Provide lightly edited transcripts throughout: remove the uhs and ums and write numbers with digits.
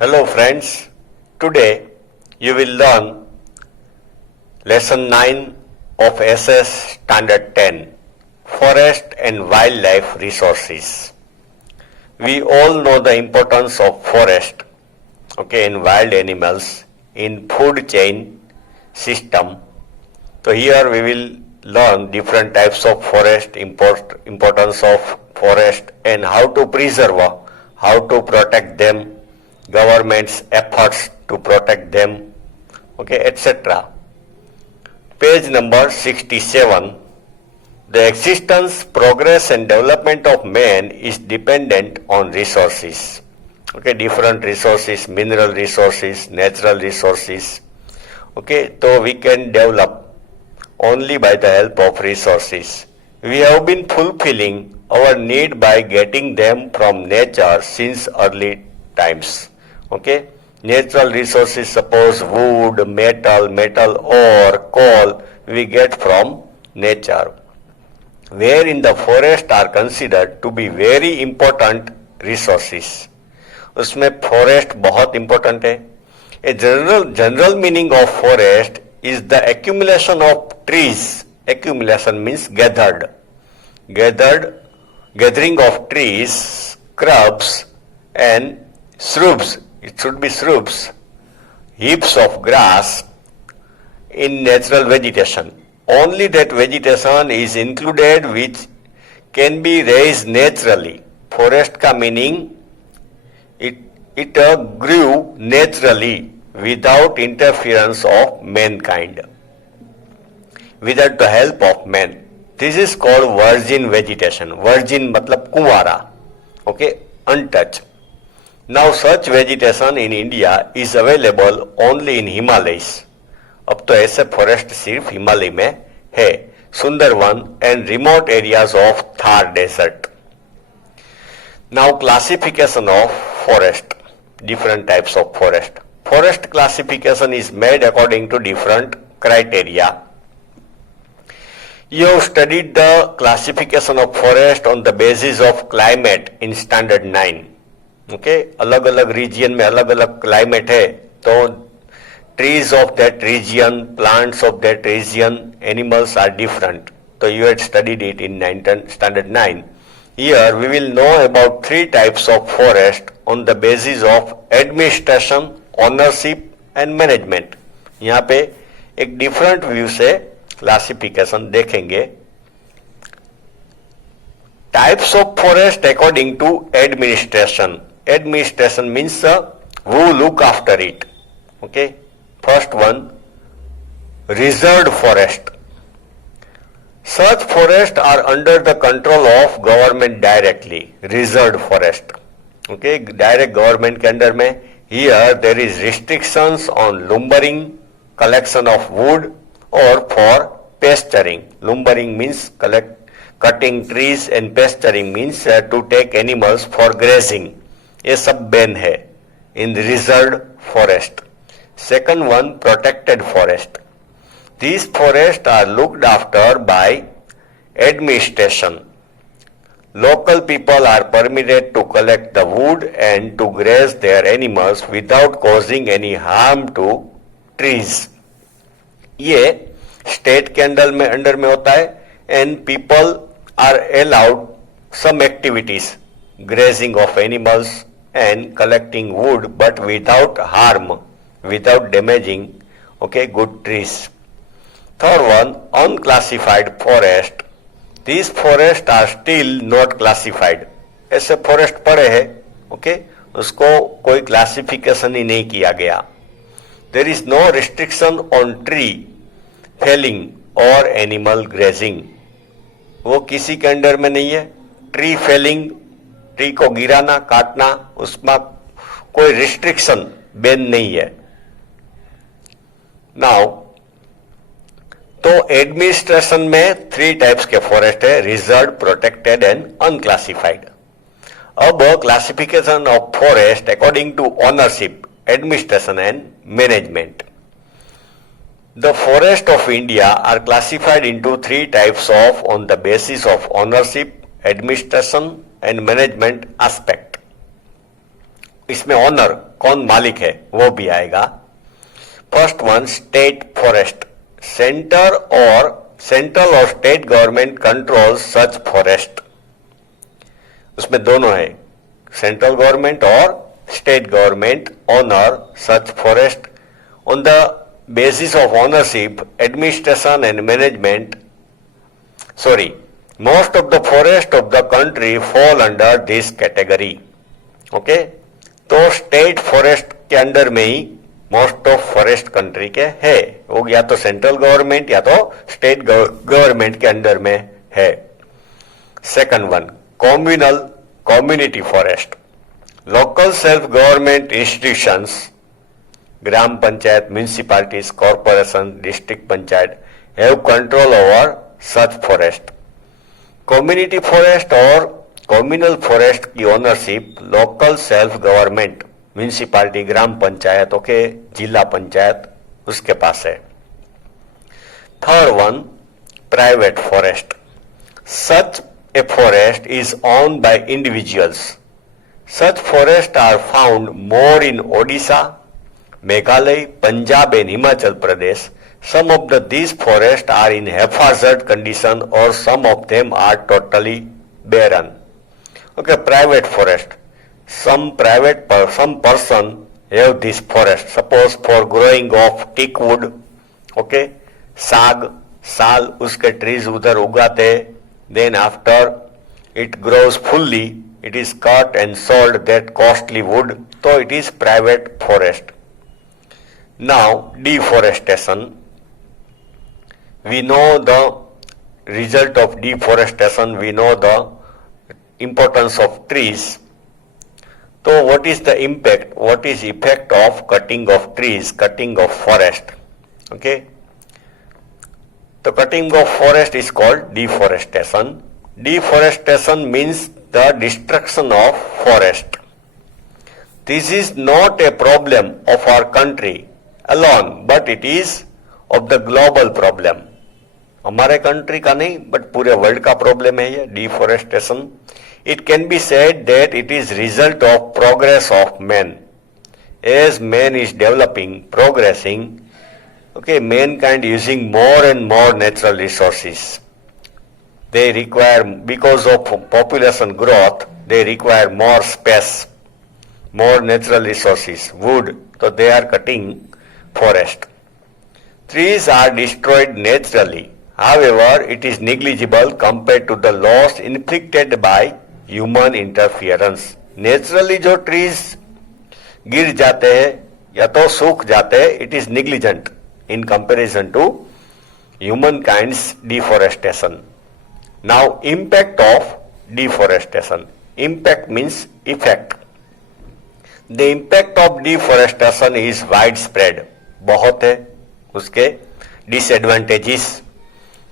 Hello friends, today you will learn lesson 9 of SS Standard 10 Forest and Wildlife Resources. We all know the importance of forest and wild animals in food chain system. So here we will learn different types of forest, importance of forest and how to preserve, how to protect them, government's efforts to protect them, etc. Page number 67. The existence, progress and development of man is dependent on resources. Different resources, mineral resources, natural resources. So we can develop only by the help of resources. We have been fulfilling our need by getting them from nature since early times. Natural resources, suppose wood, metal ore, coal, we get from nature. Wherein the forest are considered to be very important resources. उसमें forest बहुत important है. A general meaning of forest is the accumulation of trees. Accumulation means gathering of trees, shrubs and shrubs. It should be shrubs, heaps of grass in natural vegetation. Only that vegetation is included which can be raised naturally. Forest ka meaning it grew naturally without interference of mankind, without the help of man. This is called virgin vegetation. Virgin matlab Kunwara, untouched. Now such vegetation in India is available only in Himalayas. अब तो ऐसे forest सिर्फ हिमालय में है, Sundarban and remote areas of Thar desert. Now classification of forest, different types of forest. Forest classification is made according to different criteria. You have studied the classification of forest on the basis of climate in standard 9. अलग अलग reason में अलग अलग climate है, तो trees of that region, plants of that region, animals are different. So you had studied it in standard 9. Here we will know about 3 types of forest on the basis of administration, ownership and management. यहाँ पे एक different view से classification देखेंगे. Types of forest according to administration. Administration means who look after it. First one, reserved forest. Such forests are under the control of government directly. Reserved forest. Direct government के अंदर में. Here there is restrictions on lumbering, collection of wood or for pasturing. Lumbering means cutting trees and pasturing means to take animals for grazing. ये सब ban है in reserved forest. Second one, protected forest. These forests are looked after by administration. Local people are permitted to collect the wood and to graze their animals without causing any harm to trees. ये state के under में होता है and people are allowed some activities, grazing of animals and collecting wood but without harm, without damaging good trees. Third one, unclassified forest. These forests are still not classified. ऐसे forest पड़े हैं, उसको कोई classification ही नहीं किया गया. There is no restriction on tree felling or animal grazing. वो किसी के अंडर में नहीं है. Tree felling, ट्री को गिराना, काटना, उसमें कोई रिस्ट्रिक्शन बैन नहीं है. नाउ तो एडमिनिस्ट्रेशन में 3 टाइप्स के फॉरेस्ट है, रिजर्व, प्रोटेक्टेड एंड अनक्लासिफाइड. अब classification of forest according to ownership, administration and management. The forest of India are classified into 3 types of on the basis of ownership, administration and management aspect. इसमें owner कौन मालिक है वो भी आएगा। First one state forest, central और state government control such forest. उसमें दोनों है, सेंट्रल गवर्नमेंट और state government owner such forest on the basis of ownership, administration and management. Most of the forest of the country fall under this category. Okay, तो state forest के under में ही most of forest country के है, वो या तो central government या तो स्टेट गवर्नमेंट के अंडर में है। Second one community forest, local self government institutions, gram panchayat, municipalities, corporation, district panchayat have control over such forest. Community forest और कम्युनल फॉरेस्ट की ownership local self government, municipality, gram panchayat, okay, zila panchayat, उसके पास है। Third one private forest, such a forest is owned by individuals. Such forest are found more in Odisha, Meghalaya, Punjab and Himachal Pradesh. Some of these forests are in haphazard condition or some of them are totally barren. Okay, private forest. Some person have this forest. Suppose for growing of teak wood, okay, साल उसके trees उधर उगाते, then after it grows fully, it is cut and sold that costly wood. So it is private forest. Now deforestation, we know the result of deforestation, we know the importance of trees. So what is the impact, what is effect of cutting of trees, cutting of forest? Okay, the cutting of forest is called deforestation. Deforestation means the destruction of forest. This is not a problem of our country alone, but it is of the global problem. हमारे country का नहीं but पूरे world का problem है ये deforestation. It can be said that it is result of progress of man. As man is developing, progressing, okay, mankind using more and more natural resources. They require, because of population growth, they require more space, more natural resources, wood, so they are cutting forest. Trees are destroyed naturally. However, it is negligible compared to the loss inflicted by human interference. Naturally जो trees गिर जाते हैं या तो सूख जाते हैं, it is negligent in comparison to humankind's deforestation. Now, impact of deforestation. Impact means effect. The impact of deforestation is widespread. बहुत है उसके disadvantages.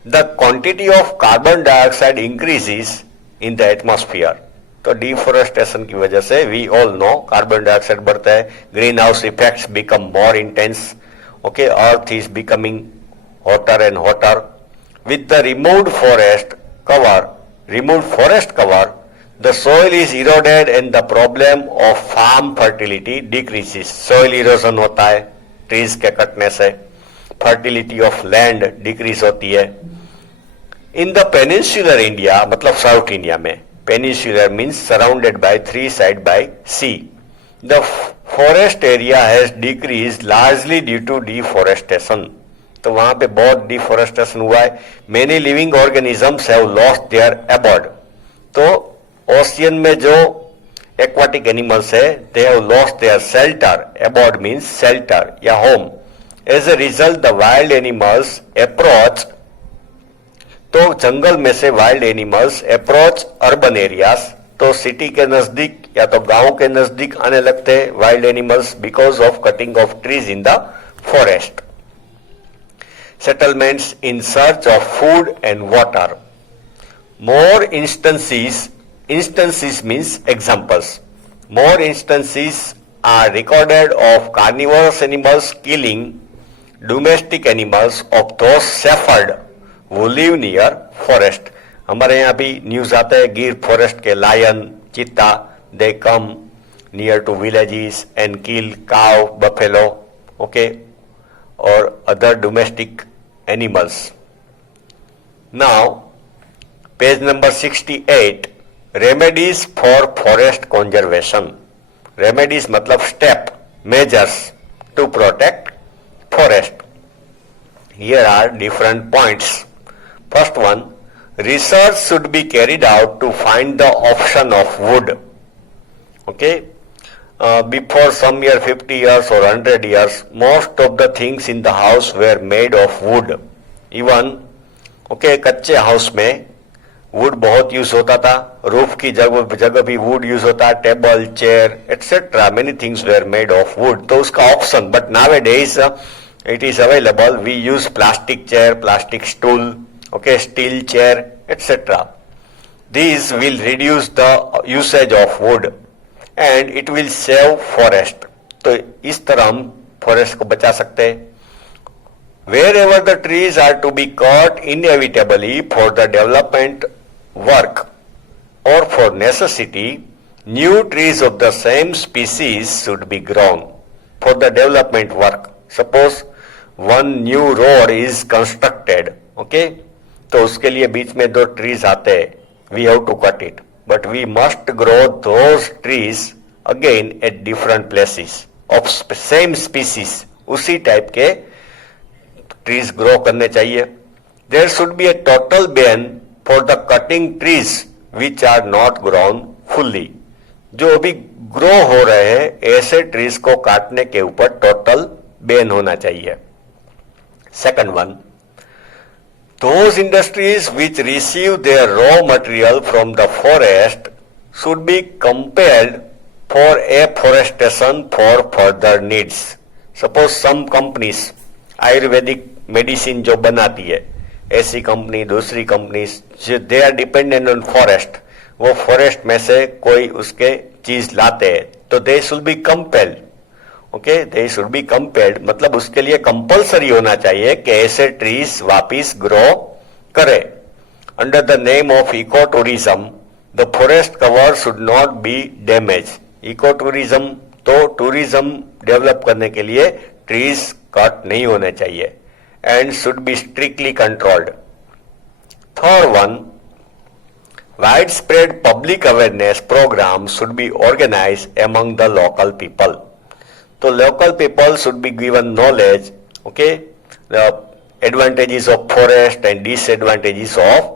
The quantity of carbon dioxide increases in the atmosphere. तो deforestation की वजह से we all know carbon dioxide बढ़ता है, green house effects become more intense, okay, earth is becoming hotter and hotter. With the removed forest cover, the soil is eroded and the problem of farm fertility decreases. Soil erosion होता है trees के कटने से, fertility of land decrease होती है. In the peninsular India, मतलब south India में, peninsular means surrounded by three sides by sea. The forest area has decreased largely due to deforestation. तो वहां पे बहुत डिफोरेस्टेशन हुआ है. Many living organisms have lost their abode. तो ocean में जो एक्वाटिक एनिमल्स है, they have lost their shelter. Abode means shelter या home. As a result, the wild animals approach, तो जंगल में से wild animals approach urban areas, तो city के नजदीक या तो गांव के नजदीक आने लगते हैं wild animals because of cutting of trees in the forest. Settlements in search of food and water. More instances means examples. More instances are recorded of carnivorous animals killing domestic animals of those shepherd who live near forest. हमारे यहाँ भी news आता है गिर forest के lion, चीता, they come near to villages and kill cow, buffalo, okay, or other domestic animals. Now, page number 68, remedies for forest conservation. Remedies मतलब step, measures to protect forest. Here are different points. First one, research should be carried out to find the option of wood. Okay, before some year 50 years or 100 years, most of the things in the house were made of wood. Even okay, कच्चे house में would बहुत use होता था, roof की जगह भी would use होता है, table, chair etcetera, many things were made of would. तो उसका option, but now A days it is available. We use plastic chair, plastic stool, okay, steel chair, etc. These will reduce the usage of wood and it will save forest. तो इस तरह हम forest को बचा सकते हैं. Wherever the trees are to be cut inevitably for the development work or for necessity, new trees of the same species should be grown for the development work. Suppose one new road is constructed, okay, तो उसके लिए बीच में दो trees आते हैं, we have to cut it, but we must grow those trees again at different places of same species. उसी type के trees grow करने चाहिए. There should be a total ban for the cutting trees which are not grown fully. जो अभी grow हो रहे हैं ऐसे ट्रीज को काटने के ऊपर टोटल बैन होना चाहिए. Second one, those industries which receive their raw material from the forest should be compelled for afforestation for further needs. Suppose some companies ayurvedic medicine जो बनाती है, ऐसी कंपनी, दूसरी company, they are dependent on forest, वो forest में से कोई उसके चीज लाते हैं, तो they should be compelled. Okay, they should be compelled मतलब उसके लिए कंपल्सरी होना चाहिए कि ऐसे ट्रीज वापिस ग्रो करे. Under the name of eco tourism the forest cover should not be damage. Eco tourism तो टूरिज्म डेवलप करने के लिए ट्रीज कट नहीं होने चाहिए and should be strictly controlled. Third one, widespread public awareness programs should be organized among the local people. So local people should be given knowledge, okay, the advantages of forest and disadvantages of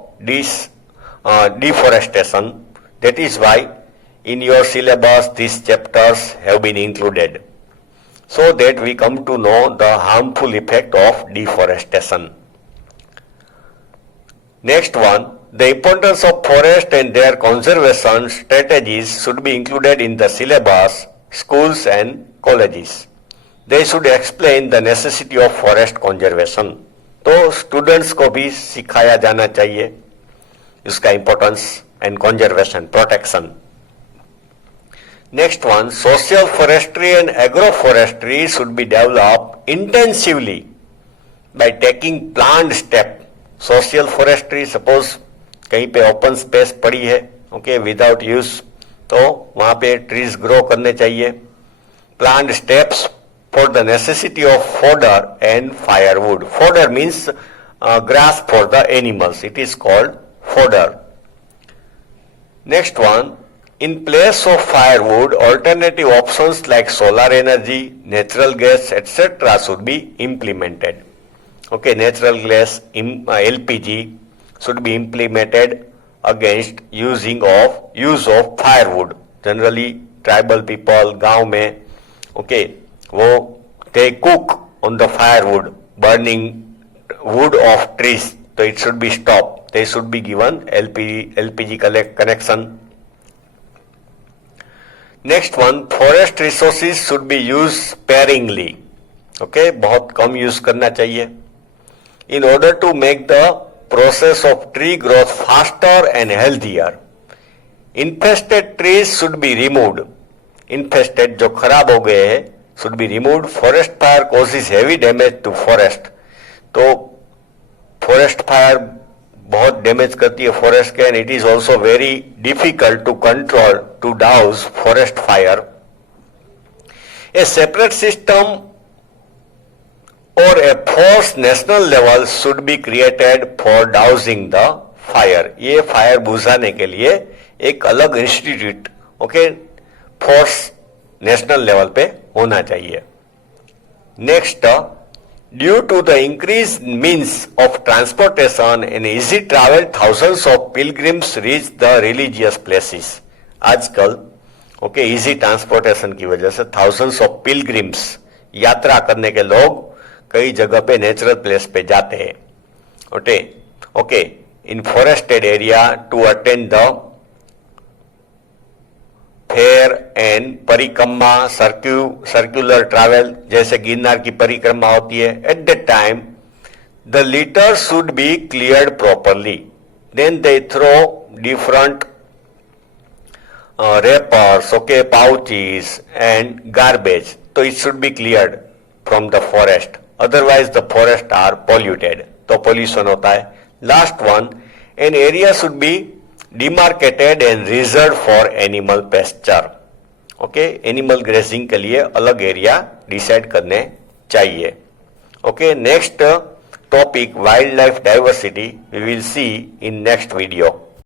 deforestation. That is why in your syllabus these chapters have been included, so that we come to know the harmful effect of deforestation. Next one, the importance of forest and their conservation strategies should be included in the syllabus, schools and colleges. They should explain the necessity of forest conservation. तो students को भी सिखाया जाना चाहिए इसका importance and conservation, protection. Next one, social forestry and agro forestry should be developed intensively by taking planned step. Social forestry, suppose कहीं पे open space पड़ी है, ओके, विदाउट यूज, तो वहां पे ट्रीज ग्रो करने चाहिए. Planned steps for the necessity of fodder and firewood. Fodder means grass for the animals, it is called fodder. Next one, in place of firewood alternative options like solar energy, natural gas etcetera should be implemented. Okay, natural gas, LPG should be implemented against use of firewood. Generally, tribal people गांव में, okay, वो they cook on the firewood, burning wood of trees. So it should be stopped. They should be given LPG connection. Next one, forest resources should be used sparingly. Okay, बहुत कम use करना चाहिए. In order to make the process of tree growth faster and healthier, infested trees should be removed. Infested जो खराब हो गए हैं should be removed. Forest fire causes heavy damage to forest. तो forest fire बहुत damage करती है forest के, and it is also very difficult to control, to douse forest fire. A separate system or a force national level should be created for dousing the fire. ये fire बुझाने के लिए एक अलग इंस्टीट्यूट फोर्स नेशनल लेवल पे होना चाहिए. Next, due to the increase means of transportation and easy travel, thousands of pilgrims reach the religious places. आजकल इजी ट्रांसपोर्टेशन की वजह से थाउजेंड्स ऑफ पिलग्रिम्स, यात्रा करने के लोग कई जगह पे नेचुरल प्लेस पे जाते हैं. Okay in forested area to attend the fair and parikrama, circular travel, जैसे गिरनार की परिक्रमा होती है. At the time the litter should be cleared properly. Then they throw different wrappers, pouches and garbage. So it should be cleared from the forest. Otherwise the forests are polluted. तो pollution होता है. Last one, an area should be demarcated and reserved for animal pasture. Animal grazing के लिए अलग area decide करने चाहिए. Next topic, wildlife diversity, we will see in next video.